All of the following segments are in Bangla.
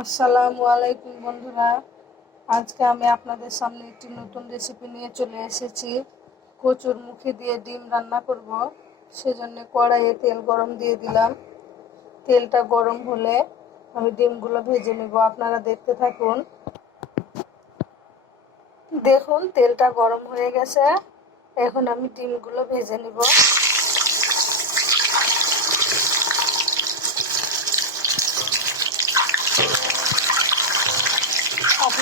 আসসালামু আলাইকুম বন্ধুরা। আজকে আমি আপনাদের সামনে একটি নতুন রেসিপি নিয়ে চলে এসেছি। কচুর মুখে দিয়ে ডিম রান্না করব। সেজন্য কড়াইয়ে তেল গরম দিয়ে দিলাম। তেলটা গরম হলে আমি ডিমগুলো ভেজে নেব। আপনারা দেখতে থাকুন। দেখুন, তেলটা গরম হয়ে গেছে। এখন আমি ডিমগুলো ভেজে নেব।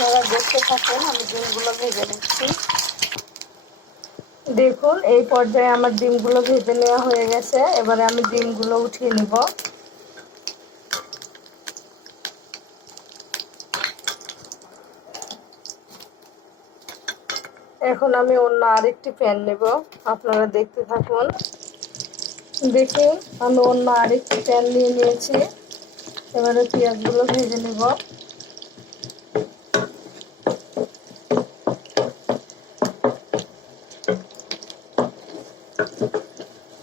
আপনারা দেখতে থাকুন, আমি ডিমগুলো ভেজে নিচ্ছি। দেখুন, এই পর্যায়ে আমার ডিমগুলো ভেজে নেওয়া হয়ে গেছে। এবারে আমি ডিমগুলো উঠিয়ে নিব। এখন আমি অন্য আরেকটি প্যান নেব, আপনারা দেখতে থাকুন। দেখুন, আমি অন্য আরেকটি প্যান নিয়ে নিয়েছি। এবারে পেঁয়াজগুলো ভেজে নেব।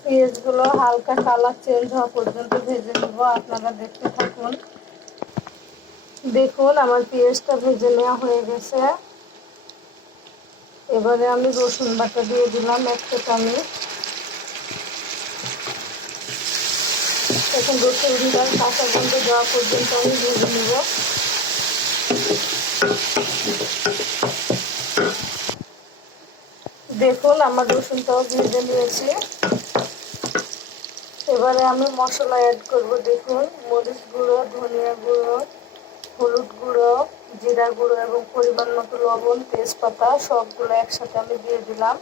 পেঁয়াজগুলো হালকা কালার চেঞ্জ হওয়া পর্যন্ত ভেজে নেব, আপনারা দেখতে থাকুন। দেখুন, আমার পেঁয়াজটা ভেজে নেওয়া হয়ে গেছে। এবারে আমি রসুন বাটা দিয়ে দিলাম একটা চামচ এখন রসুনটার কাঁচা গন্ধ দেওয়া পর্যন্ত আমি ভেজে নেব। দেখুন, আমার রসুনটাও ভেজে নিয়েছি এবারে আমি মশলা অ্যাড করব, দেখুন, মরিচ গুঁড়ো, ধনিয়া গুঁড়ো, হলুদ গুঁড়ো, জিরা গুঁড়ো এবং পরিমাণ মতো লবণ, তেজপাতা, সবগুলো একসাথে আমি দিয়ে দিলাম।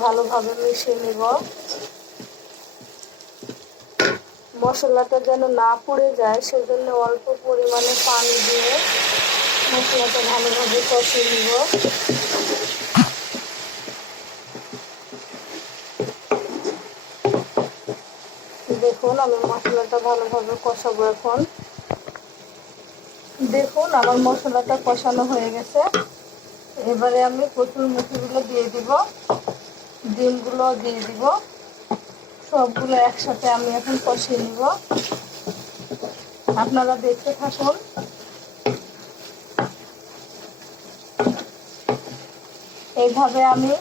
ভালোভাবে মিশিয়ে নিব। মশলাটা যেন না পুড়ে যায়, সেজন্য অল্প পরিমাণে পানি দিয়ে মশলাটা ভালোভাবে কষিয়ে নিব। দেখুন, আমি মশলাটা ভালোভাবে কষাবো এখন। দেখুন, আমার মশলাটা কষানো হয়ে গেছে। এবারে আমি কচুর মুখিগুলো দিয়ে দিব, ডিমগুলো দিয়ে দিব। সবগুলো একসাথে আমি এখন কষিয়ে নিব। আপনারা দেখতে থাকুন। এইভাবে আমি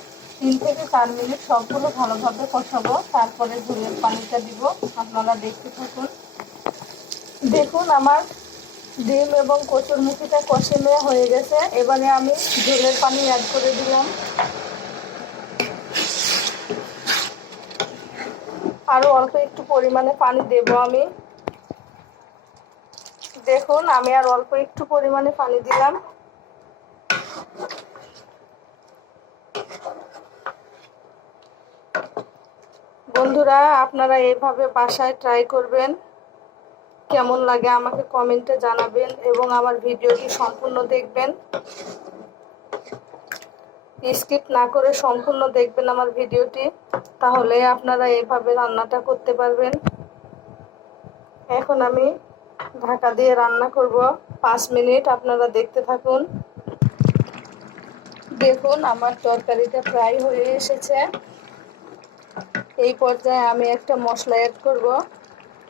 তিন থেকে চার মিনিট সবগুলো ভালোভাবে কষাবো, তারপরে ঝুলের পানিটা দিব। আপনারা দেখতে থাকুন। দেখুন, আমার ডিম এবং কচুর মুখিটা কষে নেওয়া হয়ে গেছে। এবারে আমি ঝোলের পানি অ্যাড করে দিলাম। আরও অল্প একটু পরিমাণে পানি দেব আমি। দেখুন, আমি আর অল্প একটু পরিমাণে পানি দিলাম। বন্ধুরা, আপনারা এইভাবে বাসায় ট্রাই করবেন। কেমন লাগে আমাকে কমেন্টে জানাবেন এবং আমার ভিডিওটি সম্পূর্ণ দেখবেন। স্কিপ না করে সম্পূর্ণ দেখবেন আমার ভিডিওটি, তাহলে আপনারা এইভাবে রান্নাটা করতে পারবেন। এখন আমি ঢাকা দিয়ে রান্না করব। পাঁচ মিনিট আপনারা দেখতে থাকুন। দেখুন, আমার তরকারিটা প্রায় হয়ে এসেছে। এই পর্যায়ে আমি একটা মশলা অ্যাড করব।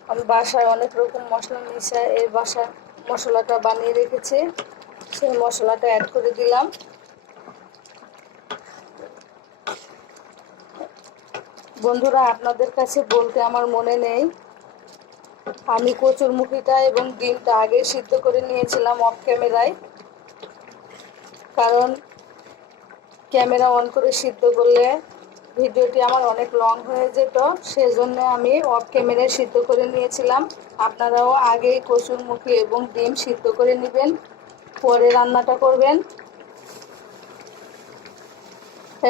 আমি বাসায় অনেক রকম মশলা মিশাই এই বাসায় মশলাটা বানিয়ে রেখেছি। সেই মশলাটা অ্যাড করে দিলাম। বন্ধুরা, আপনাদের কাছে বলতে আমার মনে নেই। আমি কচুর মুখিটা এবং ডিমটা আগে সিদ্ধ করে নিয়েছিলাম অফ ক্যামেরায় কারণ ক্যামেরা অন করে সিদ্ধ করলে ভিডিওটি আমার অনেক লং হয়ে যেত, সেজন্য আমি অফ ক্যামেরায় সিদ্ধ করে নিয়েছিলাম। আপনারাও আগেই কচুর মুখি এবং ডিম সিদ্ধ করে নেবেন, পরে রান্নাটা করবেন।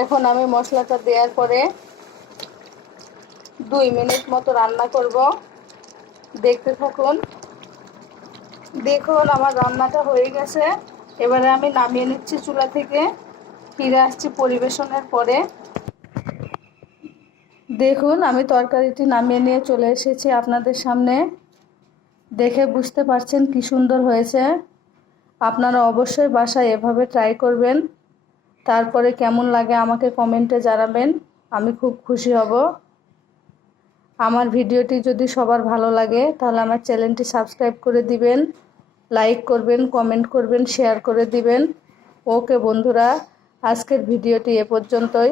এখন আমি মশলাটা দেওয়ার পরে দুই মিনিট মতো রান্না করব। দেখতে থাকুন। দেখুন, আমার রান্নাটা হয়ে গেছে। এবারে আমি নামিয়ে নিচ্ছি চুলা থেকে। ফিরে আসছি পরিবেশনের পরে। দেখুন, আমি তরকারিটি নামিয়ে নিয়ে চলে এসেছি আপনাদের সামনে। দেখে বুঝতে পারছেন কি সুন্দর হয়েছে। আপনারা অবশ্যই বাসায় এভাবে ট্রাই করবেন। তারপরে কেমন লাগে আমাকে কমেন্টে জানাবেন। আমি খুব খুশি হব। আমার ভিডিওটি যদি সবার ভালো লাগে, তাহলে আমার চ্যানেলটি সাবস্ক্রাইব করে দিবেন, লাইক করবেন, কমেন্ট করবেন, শেয়ার করে দিবেন। ওকে বন্ধুরা, আজকের ভিডিওটি এ পর্যন্তই।